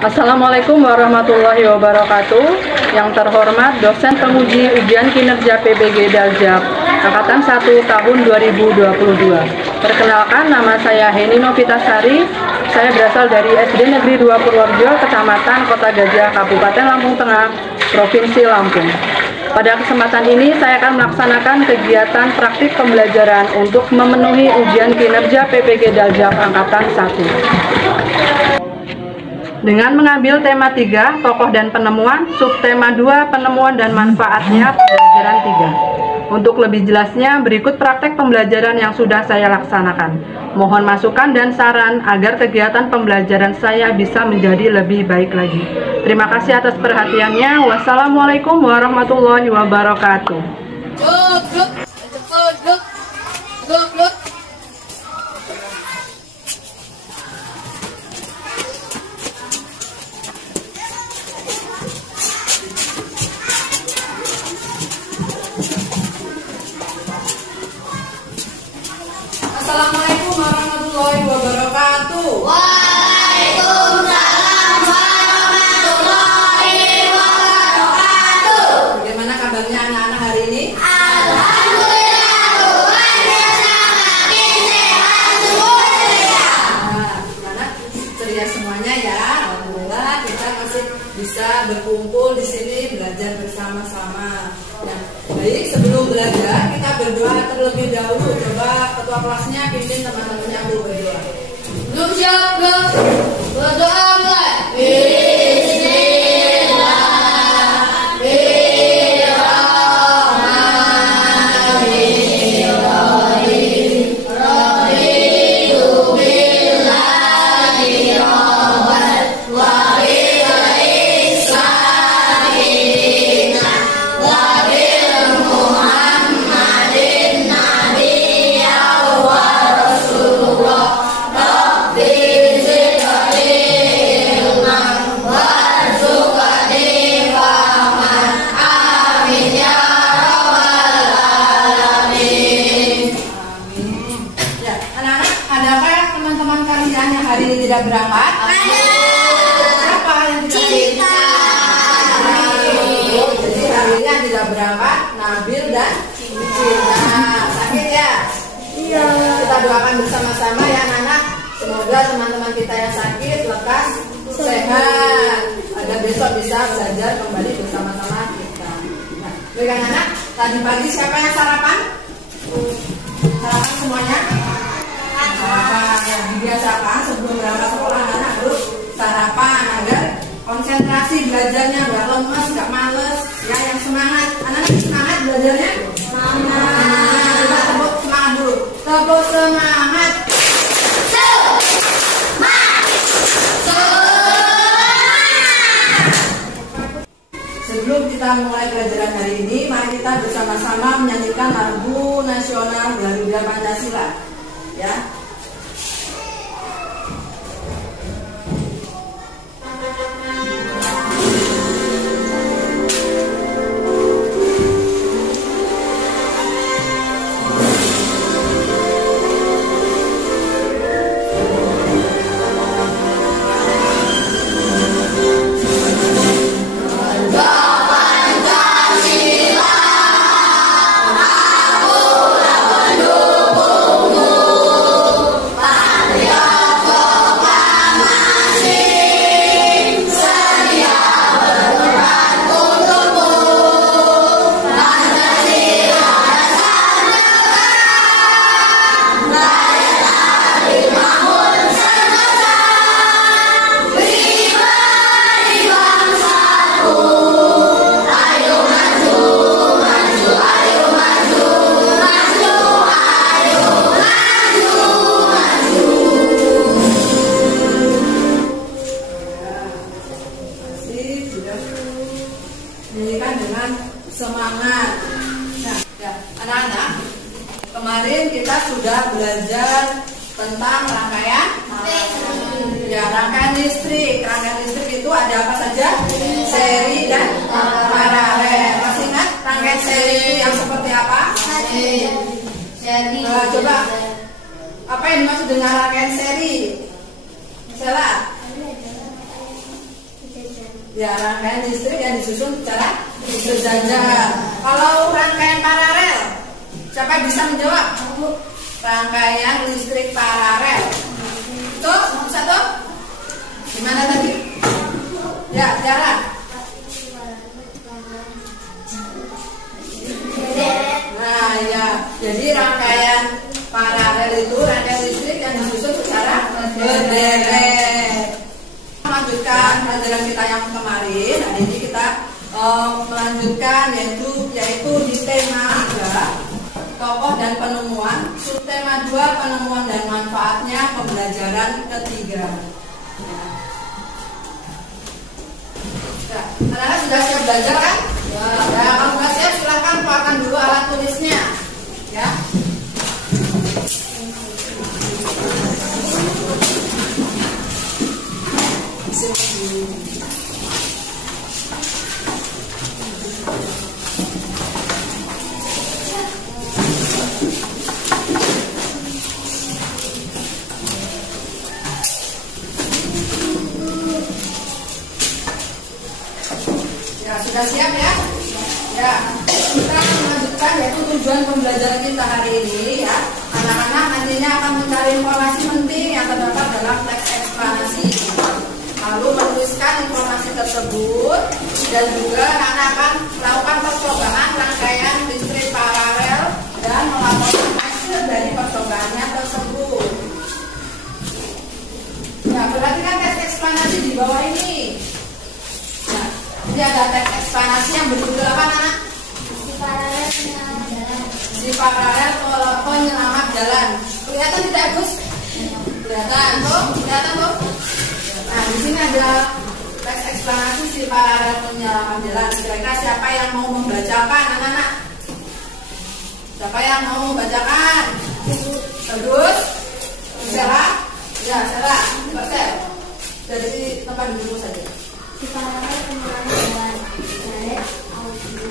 Assalamualaikum warahmatullahi wabarakatuh. Yang terhormat dosen penguji ujian kinerja PBG Daljab Angkatan 1 tahun 2022. Perkenalkan, nama saya Heni Novitasari. Saya berasal dari SD Negeri 2 Purworejo, Kecamatan Kota Gajah, Kabupaten Lampung Tengah, Provinsi Lampung. Pada kesempatan ini saya akan melaksanakan kegiatan praktik pembelajaran untuk memenuhi ujian kinerja PBG Daljab Angkatan 1. Dengan mengambil tema 3, tokoh dan penemuan, subtema 2, penemuan dan manfaatnya pembelajaran 3. Untuk lebih jelasnya, berikut praktek pembelajaran yang sudah saya laksanakan. Mohon masukan dan saran agar kegiatan pembelajaran saya bisa menjadi lebih baik lagi. Terima kasih atas perhatiannya. Wassalamualaikum warahmatullahi wabarakatuh. Assalamualaikum warahmatullahi wabarakatuh. Waalaikumsalam warahmatullahi wabarakatuh. Bagaimana kabarnya anak-anak hari ini? Alhamdulillah, Tuhan bersama sehat semuanya. Anak ceria semuanya ya. Alhamdulillah kita masih bisa berkumpul di sini belajar bersama-sama. Ya, baik, sebelum belajar kita berdoa terlebih dahulu. Coba ketua kelasnya pimpin teman-temannya untuk berdoa. Belum siap, belum? Berdoa mulai. Tidak berangkat? Siapa yang tidak berangkat? Jadi hari ini yang tidak berangkat Nabil dan Cinta. Sakit ya? Iya. Kita doakan bersama-sama ya anak-anak. Semoga teman-teman kita yang sakit lekas sehat agar besok bisa belajar kembali bersama-sama kita. Nah, baik anak-anak, tadi pagi siapa yang sarapan? Sarapan semuanya? Yang dibiasakan sebelum berangkat sekolah anak harus sarapan agar konsentrasi belajarnya nggak lemes, nggak males, ya yang semangat. Anak-anak semangat belajarnya? Semangat. Kita tepuk semangat dulu. Tepuk semangat. Sebelum kita mulai pelajaran hari ini, mari kita bersama-sama menyanyikan lagu nasional Garuda Pancasila. Ya. Nyanyikan dengan semangat. Nah, ya, anak-anak, kemarin kita sudah belajar tentang rangkaian rangkaian listrik. Rangkaian listrik itu ada apa saja? Seri dan paralel. Masih ingat rangkaian seri itu yang seperti apa? Coba apa yang dimaksud dengan rangkaian seri? Misalnya Ya, rangkaian listrik yang disusun secara berjajar. Kalau rangkaian paralel, siapa bisa menjawab? Rangkaian listrik paralel. Tuh, bisa tuh? Gimana tadi? Ya, cara. Nah, ya. Jadi rangkaian paralel itu rangkaian listrik yang disusun secara berderet. Melanjutkan pelajaran kita yang kemarin. Hari ini kita melanjutkan yaitu di tema 3 tokoh dan penemuan, subtema 2 penemuan dan manfaatnya pembelajaran ketiga. Anak-anak sudah siap belajar kan? Ya, kalau sudah siap silahkan keluarkan dulu alat tulisnya. Ya. Ya, sudah siap ya? Ya, kita akan melanjutkan yaitu tujuan pembelajaran kita hari ini ya. Anak-anak nantinya akan mencari informasi penting yang terdapat dalam teks eksplanasi. Lalu menuliskan informasi tersebut dan juga anak akan melakukan percobaan rangkaian listrik paralel dan melaporkan hasil dari percobaannya tersebut. Ya, perhatikan teks eksplanasi di bawah ini. Nah, ini ada teks eksplanasi yang berjudul apa, anak? Si paralel penyelamat jalan. Kelihatan tidak, Gus? Kelihatan tuh, kelihatan tuh. Nah, di sini ada teks eksplanasi si paralel penyelamat jalan. Kira-kira siapa yang mau membacakan, anak-anak? Siapa yang mau membacakan? Bagus. Sarah? Ya, Sarah. Baca. Dari tempat duduk saja. Si paralel penyelamat jalan. Jaret, Audio,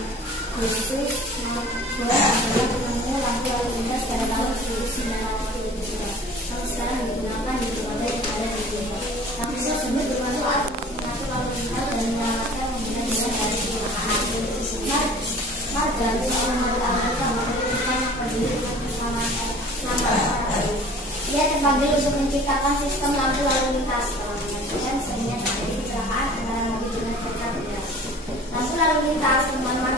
Yesus, adalah penemu lampu lalu lintas pada tahun 1973. Yang sekarang digunakan di berbagai negara di dunia. Lampu tersebut bermanfaat lampu lalu lintas dan menyelamatkan pengguna jalan dari kecelakaan. Margaret Muhammad Amerika memperhatikan yang peduli dengan keselamatan paralel. Ia terpanggil untuk menciptakan sistem lampu lalu lintas dan sehingga terjadi kecelakaan antara mobil dengan kereta berjalan. Lampu lalu lintas teman-teman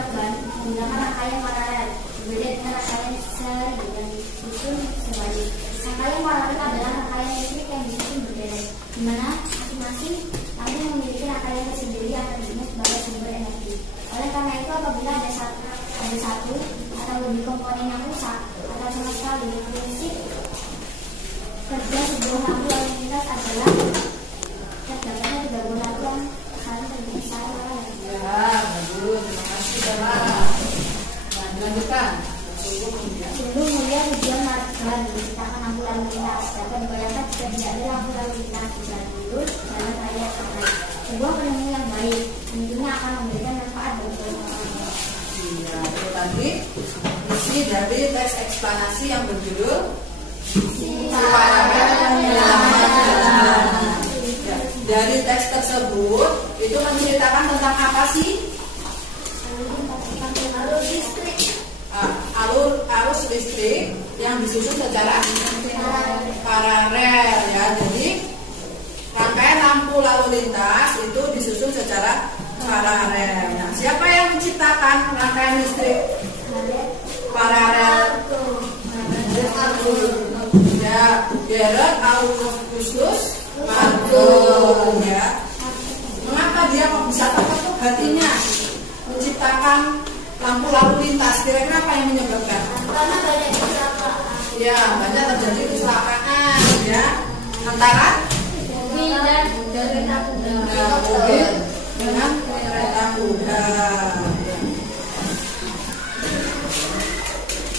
menggunakan rangkaian paralel berbeda dengan rangkaian seri dan disusun sebalik. Rangkaian paralel adalah rangkaian listrik yang disusun berderet, di mana masing-masing lampu memiliki rangkaian tersendiri yang terhubung sebagai sumber energi. Oleh karena itu, apabila ada satu atau lebih komponen yang rusak atau sama sekali prinsip kerja sebuah lampu lalu lintas adalah terdapatnya 3 buah lampu yang saling terhubung secara paralel. Ya, bagus. Terima kasih, Sarah. Nah, dilanjutkan. Sungguh mulia tujuan Margaret menciptakan lampu lalu lintas. Dapat dibayangkan jika tidak ada lampu lalu lintas di jalan dulu, jalan raya terbaik. Sebuah penemu yang baik tentunya akan memberikan manfaat bagi semua orang. Iya, itu tadi isi dari teks eksplanasi yang berjudul Si Paralel Penyelamat Jalan. Ya, dari teks tersebut itu menceritakan tentang apa sih? Arus listrik yang disusun secara paralel ya. Jadi rangkaian lampu lalu lintas itu disusun secara paralel. Nah, siapa yang menciptakan rangkaian listrik paralel? Ya, Gerard Augustus Marconi ya. Mengapa dia kok bisa terketuk hatinya menciptakan lampu lalu lintas? Kira-kira apa yang menyebabkan? Karena banyak kecelakaan. Ya, banyak terjadi kecelakaan ya antara Mobil dan kereta kuda. mobil dengan kereta kuda.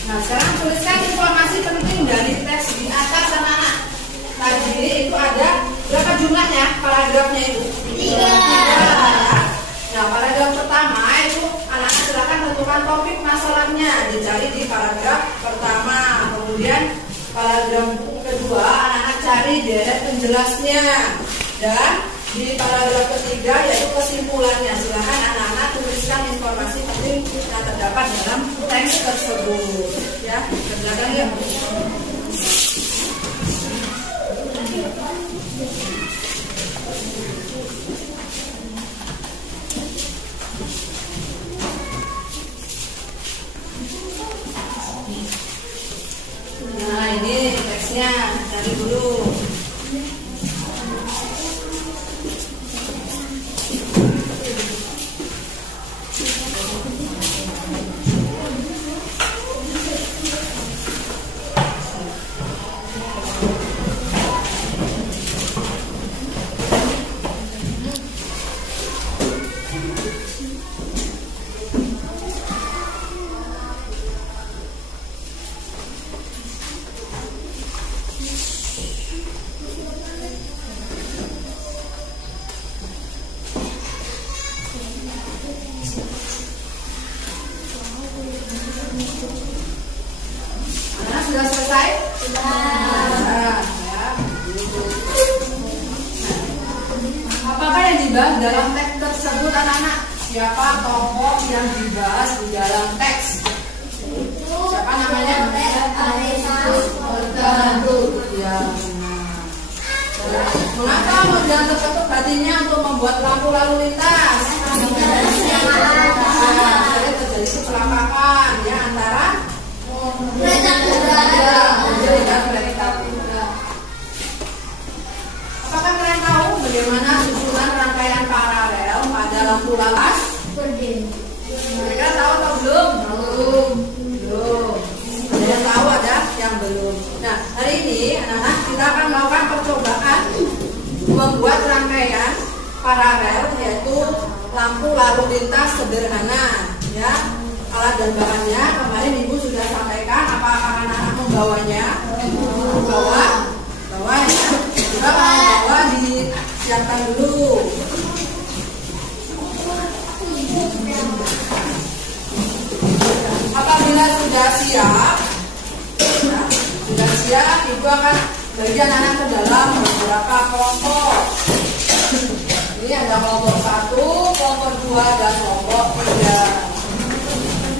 Nah, sekarang tuliskan informasi penting dari teks di atas, anak-anak. Tadi itu ada berapa jumlahnya? Paragrafnya itu 3. Nah, paragraf pertama itu anak-anak silakan tentukan topik masalahnya, dicari di paragraf pertama. Kemudian paragraf kedua anak-anak cari deret penjelasnya, dan di paragraf ketiga yaitu kesimpulannya. Silakan anak-anak tuliskan informasi penting yang terdapat dalam teks tersebut. Ya, kerjakan ya. Nah, ini teksnya, cari dulu. Sudah selesai? Sudah. Nah, ya. Apakah yang dibahas dalam teks tersebut anak-anak? Siapa tokoh yang dibahas di dalam teks? Siapa namanya? Ya. Mengapa modal tertutup hatinya untuk membuat lampu lalu lintas? Jadi terjadi kecelakaan ya antara kereta dan kereta kuda. Apakah kalian tahu bagaimana susunan rangkaian paralel pada lampu lalas? Mereka tahu atau belum? Belum. Ada yang tahu, ada yang belum. Nah, hari ini anak-anak kita akan melakukan percobaan membuat rangkaian paralel yaitu lampu lalu lintas sederhana. Ya. Alat dan bahannya kemarin ibu sudah sampaikan. Apakah anak-anak membawanya? Bawa ya. Coba bawa disiapkan dulu. Apabila sudah siap, ibu akan bagi anak-anak ke dalam beberapa kelompok. Ini ada kelompok 1, kelompok 2, dan kelompok 3.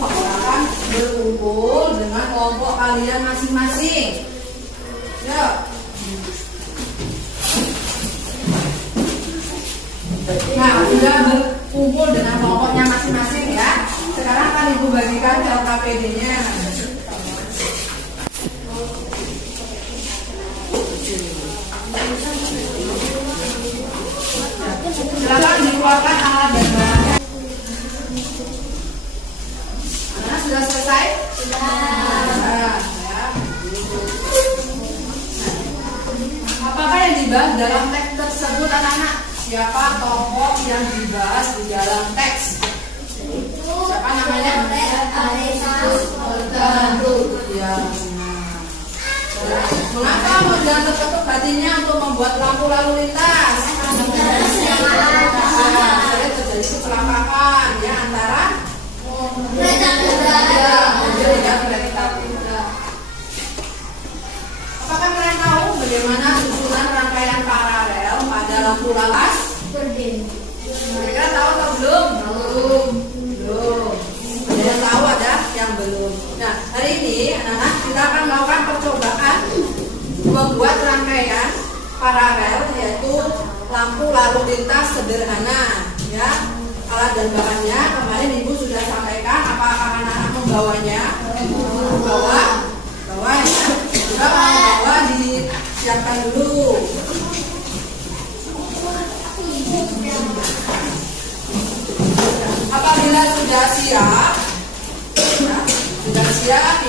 Akan berkumpul dengan kelompok kalian masing-masing. Ya. Nah, sudah berkumpul dengan kelompoknya masing-masing ya. Sekarang akan ibu bagikan LKPD-nya. Silakan dikeluarkan alat dan bahannya. Sudah selesai? Sudah. Apakah yang dibahas dalam teks tersebut anak-anak? Siapa tokoh yang dibahas di dalam teks? Siapa namanya? Ya. Mengapa modal tertutup hatinya untuk membuat lampu lalu lintas? Jadi terjadi kecelakaan ya antara kereta dan kereta kuda. Apakah kalian tahu bagaimana susunan rangkaian paralel pada lampu lalas? Mereka tahu atau belum? Belum. Ada yang tahu, ada yang belum. Nah, hari ini anak-anak kita akan melakukan percobaan membuat rangkaian paralel yaitu lampu lalu lintas sederhana ya. Alat dan bahannya kemarin ibu sudah sampaikan. Apakah anak-anak membawanya? Bawa ya. Coba bawa disiapkan dulu. Apabila sudah siap,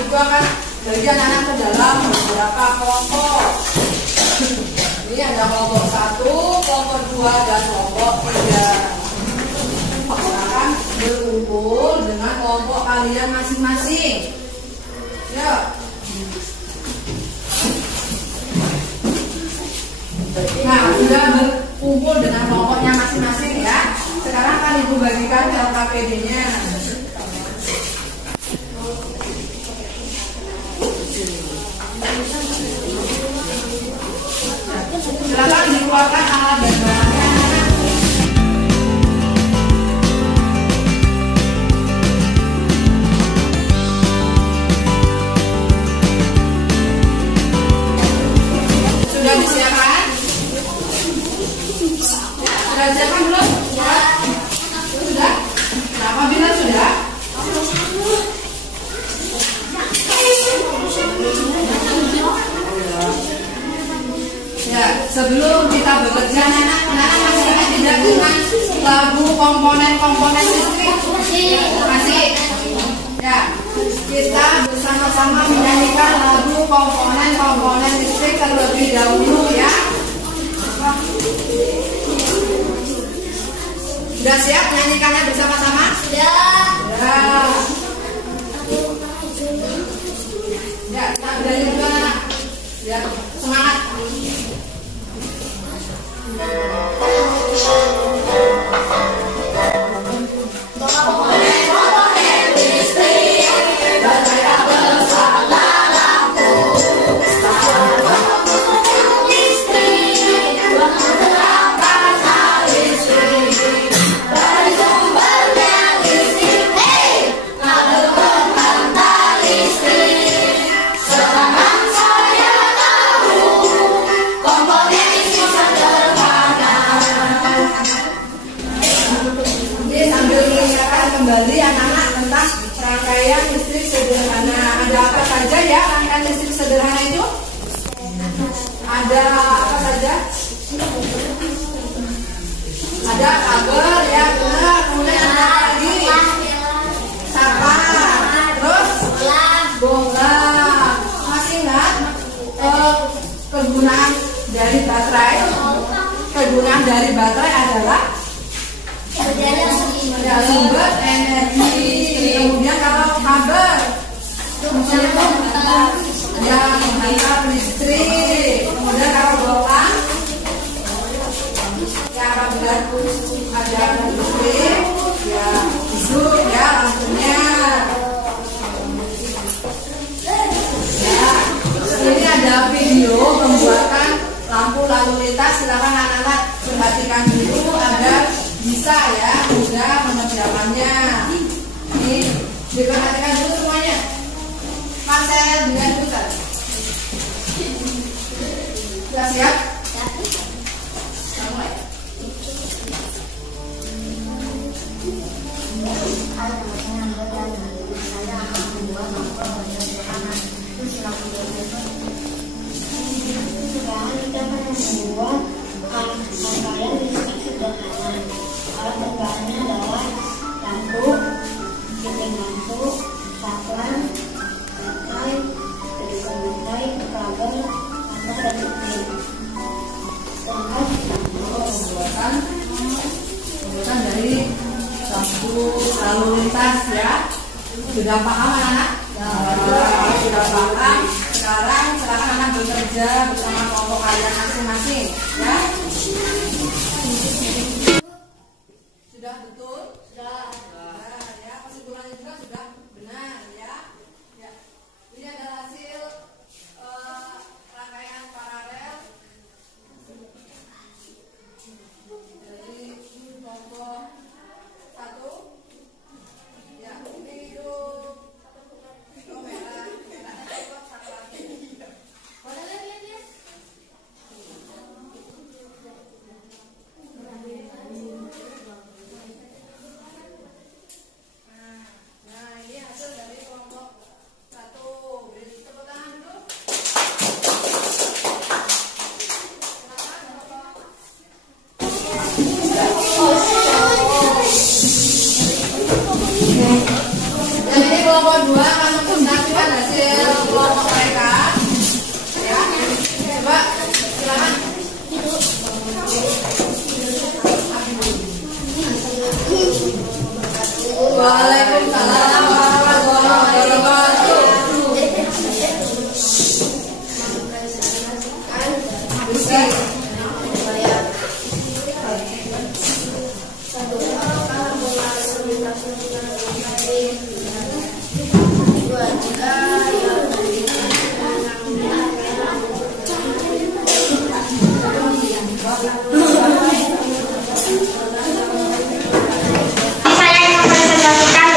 ibu akan bagi anak-anak ke dalam beberapa kelompok. Ini ada kelompok 1, kelompok 2, dan kelompok 3. Akan berkumpul dengan kelompok kalian masing-masing. Ya. Nah, sudah berkumpul dengan kelompoknya masing-masing ya. Sekarang akan ibu bagikan LKPD-nya. Silakan dikeluarkan alat dan bahannya. Sudah siapkan belum? Ya. Sudah? Nah, apabila sudah, ya, sebelum kita bekerja, anak masih ingat tidak dengan lagu komponen-komponen listrik? Masih? Ya, kita bersama-sama menyanyikan lagu komponen-komponen listrik terlebih dahulu ya. Sudah siap nyanyikannya bersama-sama? Sudah. Ya. Ya, kita belajar dulu anak. Ya, semangat. Kembali anak-anak tentang rangkaian listrik sederhana. Ada apa saja ya rangkaian listrik sederhana itu? Ada apa saja? Ada kabel ya, benar. Kemudian ada apa lagi? Sapa. Terus bola. Masih ingat kegunaan dari baterai? Kegunaan dari baterai adalah sumber energi. Kemudian kalau kabel ya menghantar listrik. Kemudian kalau bola ya apabila ada listrik ya hidup ya lampunya. Ya, ini ada video pembuatan lampu lalu lintas. Silakan anak-anak perhatikan dulu agar bisa ya mudah mengerjakannya. Ini diperhatikan dulu semuanya. Pasel dengan pusat. Sudah siap? Kita mulai. Sekarang kita akan membuat rangkaian listrik sederhana. Alat penggeraknya adalah lampu, titik lampu, saklar, baterai, kedua baterai, kabel, tambah dan listrik. Sedangkan Pembuatan dari lampu lalu lintas ya. Sudah paham anak-anak? Sudah paham. Sekarang silakan anak bekerja bersama kelompok kalian masing-masing ya. Sudah betul? Sudah. Nah, ya, kesimpulannya juga sudah benar ya. Ya. Ini adalah hasil rangkaian paralel dari kelompok 1. Ya, ini itu merah. Satu lagi. Boleh lihat ya? Nah, ini hasil dari kelompok 1. Beri tepuk tangan dulu. Silakan kelompok. Dan ini kelompok 2 akan menyaksikan hasil kelompok mereka. Ya, coba silakan. Waalaikumsalam warahmatullahi wabarakatuh. Saya ingin mempresentasikan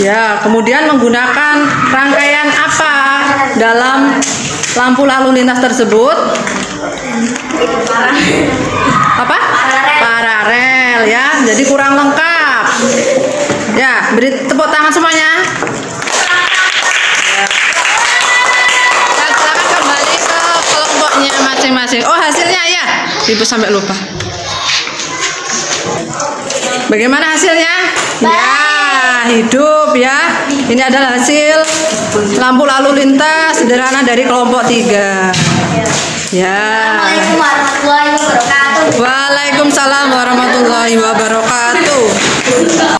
Ya, kemudian menggunakan rangkaian apa dalam lampu lalu lintas tersebut? Apa? Paralel ya. Jadi kurang lengkap. Ya, beri tepuk tangan semuanya. Ya. Nah, silakan kembali ke kelompoknya masing-masing. Oh, hasilnya ya. Ibu sampai lupa. Bagaimana hasilnya? Ya, hidup ya. Ini adalah hasil lampu lalu lintas sederhana dari kelompok 3. Ya. Assalamualaikum warahmatullahi wabarakatuh. Waalaikumsalam warahmatullahi wabarakatuh.